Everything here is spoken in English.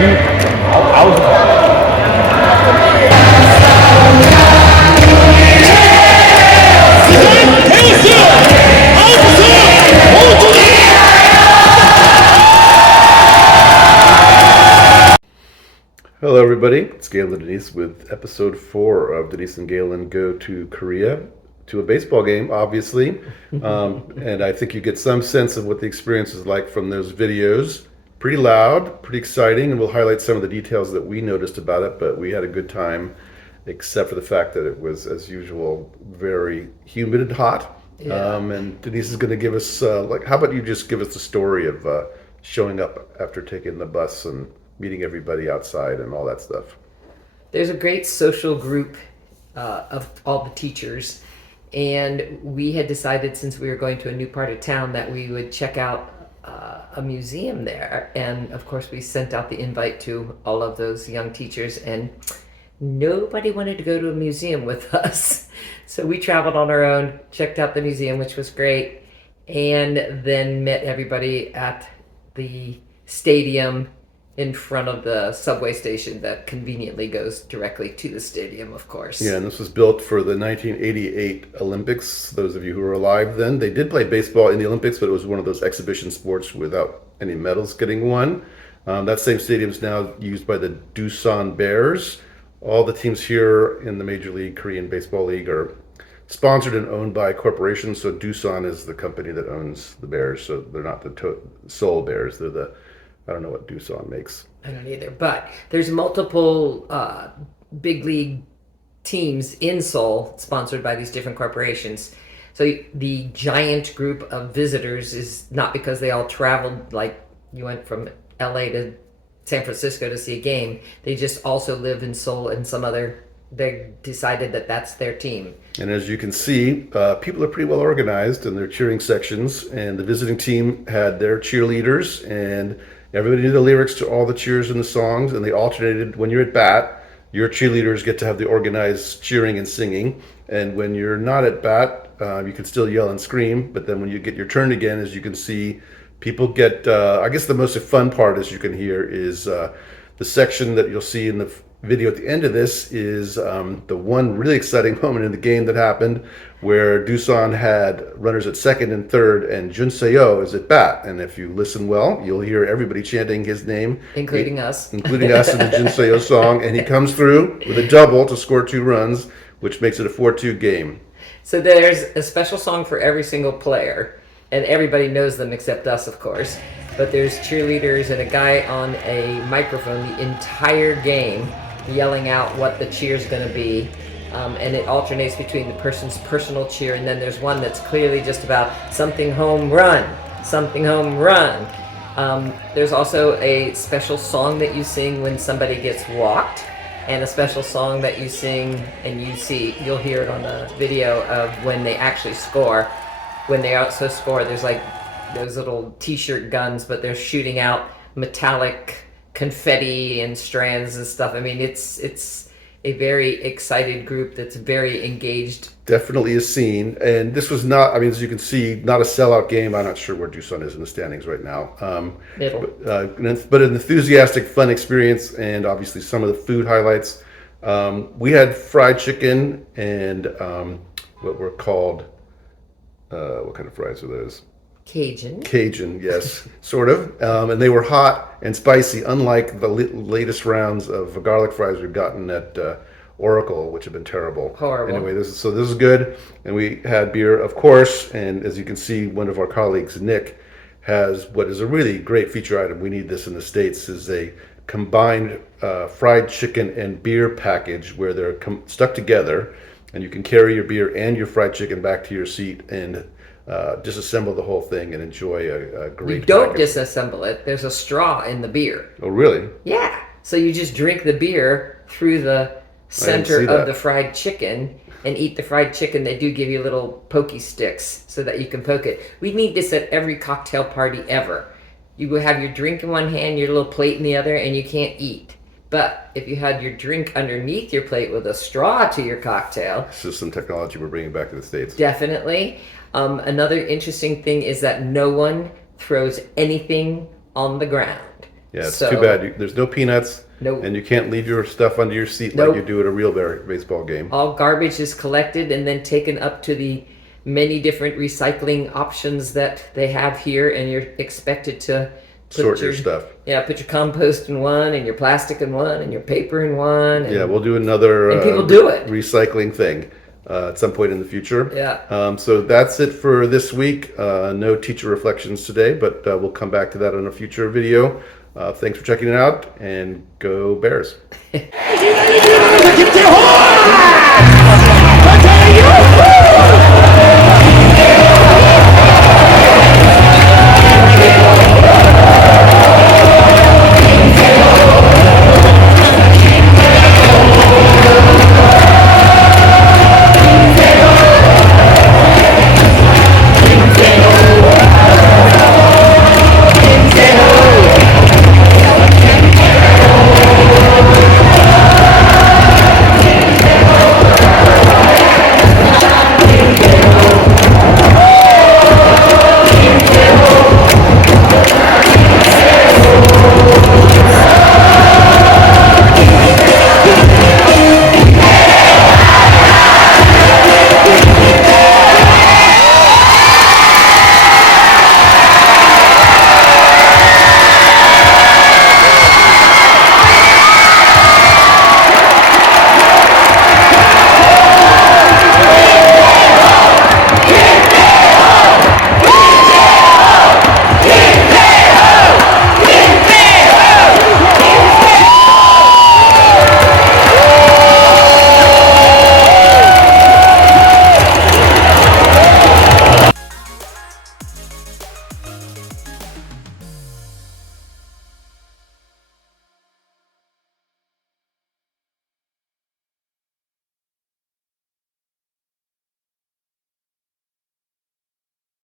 I was. Hello, everybody. It's Galen and Denise with episode 4 of Denise and Galen Go to Korea to a baseball game, obviously. And I think you get some sense of what the experience is like from those videos. Pretty loud, pretty exciting, and we'll highlight some of the details that we noticed about it, but we had a good time, except for the fact that it was, as usual, very humid and hot. Yeah. And Denise is going to give us, how about you just give us the story of showing up after taking the bus and meeting everybody outside and all that stuff. There's a great social group of all the teachers, and we had decided, since we were going to a new part of town, that we would check out a museum there. And of course, we sent out the invite to all of those young teachers, and nobody wanted to go to a museum with us. So we traveled on our own, checked out the museum, which was great, and then met everybody at the stadium in front of the subway station that conveniently goes directly to the stadium, of course. Yeah, and this was built for the 1988 Olympics. Those of you who were alive then, they did play baseball in the Olympics, but it was one of those exhibition sports without any medals getting won. That same stadium is now used by the Doosan Bears. All the teams here in the Major League Korean Baseball League are sponsored and owned by corporations. So Doosan is the company that owns the Bears. So they're not the Seoul Bears. They're the, I don't know what Doosan makes. I don't either, but there's multiple big league teams in Seoul sponsored by these different corporations. So the giant group of visitors is not because they all traveled, like you went from LA to San Francisco to see a game. They just also live in Seoul and they decided that that's their team. And as you can see, people are pretty well organized in their cheering sections, and the visiting team had their cheerleaders, and everybody knew the lyrics to all the cheers and the songs, and they alternated. When you're at bat, your cheerleaders get to have the organized cheering and singing, and when you're not at bat, you can still yell and scream, but then when you get your turn again, as you can see, people get, I guess the most fun part, as you can hear, is the section that you'll see in the video at the end of this is the one really exciting moment in the game that happened where Doosan had runners at second and third, and Jun Seo is at bat. And if you listen well, you'll hear everybody chanting his name, including us in the Jun Seo song, and he comes through with a double to score 2 runs, which makes it a 4-2 game. So there's a special song for every single player, and everybody knows them except us, of course. But there's cheerleaders and a guy on a microphone the entire game yelling out what the cheer's going to be. And it alternates between the person's personal cheer, and then there's one that's clearly just about something home run, something home run. There's also a special song that you sing when somebody gets walked, and a special song that you sing, and you'll hear it on the video of when they actually score. When they also score, there's like those little t-shirt guns, but they're shooting out metallic confetti and strands and stuff. I mean, it's a very excited group that's very engaged. Definitely a scene. And this was not, I mean, as you can see, not a sellout game. I'm not sure where Doosan is in the standings right now. But an enthusiastic, fun experience, and obviously some of the food highlights. We had fried chicken and what were called, what kind of fries are those? Cajun, yes, sort of. And they were hot and spicy, unlike the latest rounds of garlic fries we've gotten at Oracle, which have been terrible. Horrible. Anyway, this is good. And we had beer, of course. And as you can see, one of our colleagues, Nick, has what is a really great feature item. We need this in the States, is a combined fried chicken and beer package where they're stuck together. And you can carry your beer and your fried chicken back to your seat and disassemble the whole thing and enjoy a great You don't package. disassemble it. There's a straw in the beer. Oh, really? Yeah. So you just drink the beer through the center of the fried chicken and eat the fried chicken. They do give you little pokey sticks so that you can poke it. We need this at every cocktail party ever. You will have your drink in one hand, your little plate in the other, and you can't eat. But if you had your drink underneath your plate with a straw to your cocktail... This is some technology we're bringing back to the States. Definitely. Another interesting thing is that no one throws anything on the ground. Yeah, it's So- too bad. There's no peanuts, Nope. and you can't leave your stuff under your seat Nope. like you do at a real baseball game. All garbage is collected and then taken up to the many different recycling options that they have here, and you're expected to put Sort your stuff. Yeah, put your compost in one, and your plastic in one, and your paper in one. And, Yeah, we'll do another And people do it. recycling thing at some point in the future. Yeah. So that's it for this week. No teacher reflections today, but we'll come back to that in a future video. Thanks for checking it out, and go Bears.